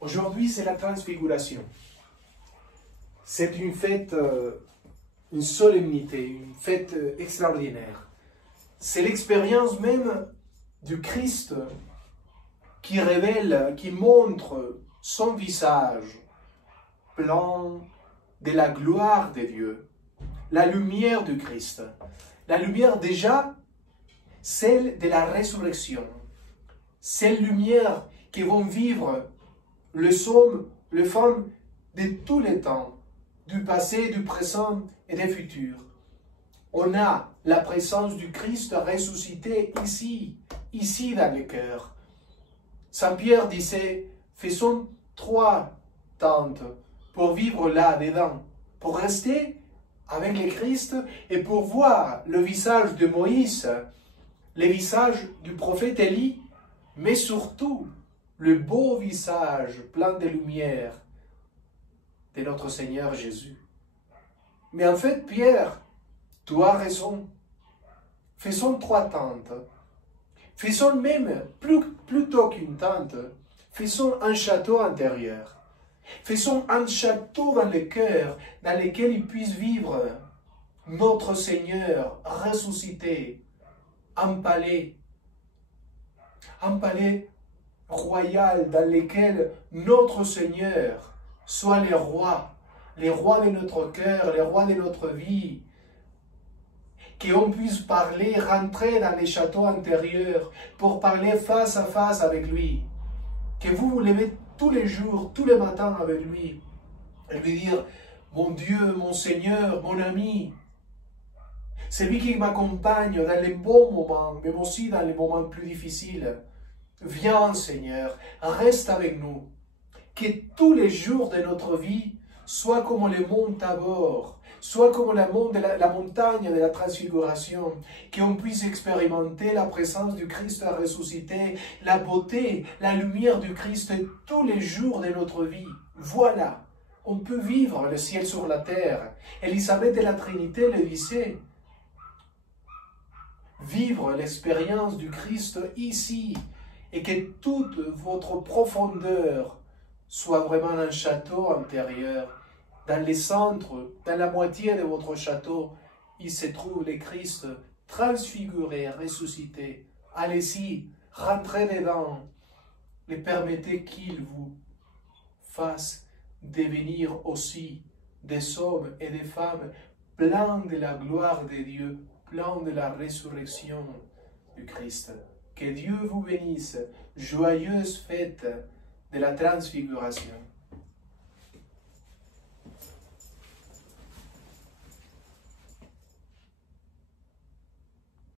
Aujourd'hui, c'est la transfiguration. C'est une fête, une solennité, une fête extraordinaire. C'est l'expérience même du Christ qui révèle, qui montre son visage plein de la gloire de Dieu, la lumière du Christ. La lumière déjà, celle de la résurrection. Cette lumière qui vont vivre les hommes, les femmes de tous les temps, du passé, du présent et du futur. On a la présence du Christ ressuscité ici dans le cœur. Saint Pierre disait, faisons 3 tentes pour vivre là-dedans, pour rester avec le Christ et pour voir le visage de Moïse, le visage du prophète Élie, mais surtout le beau visage plein de lumière de notre Seigneur Jésus. Mais en fait, Pierre, tu as raison. Faisons 3 tentes. Faisons même, plutôt qu'une tente, faisons un château intérieur. Faisons un château dans le cœur, dans lequel il puisse vivre notre Seigneur ressuscité, un palais royal dans lequel notre Seigneur soit les rois de notre cœur, les rois de notre vie, qu'on puisse parler, rentrer dans les châteaux intérieurs pour parler face à face avec lui, que vous vous levez tous les jours, tous les matins avec lui, et lui dire, mon Dieu, mon Seigneur, mon ami, c'est lui qui m'accompagne dans les bons moments, mais aussi dans les moments plus difficiles. Viens, Seigneur, reste avec nous. Que tous les jours de notre vie soient comme le mont Tabor, soit comme la montagne de la transfiguration, qu'on puisse expérimenter la présence du Christ ressuscité, la beauté, la lumière du Christ tous les jours de notre vie. Voilà, on peut vivre le ciel sur la terre. Élisabeth de la Trinité le disait. Vivre l'expérience du Christ ici, et que toute votre profondeur soit vraiment un château intérieur. Dans le centre, dans la moitié de votre château, il se trouve le Christ transfiguré, ressuscité. Allez-y, rentrez dedans et permettez qu'il vous fasse devenir aussi des hommes et des femmes pleins de la gloire de Dieu, pleins de la résurrection du Christ. Que Dieu vous bénisse. Joyeuse fête de la transfiguration.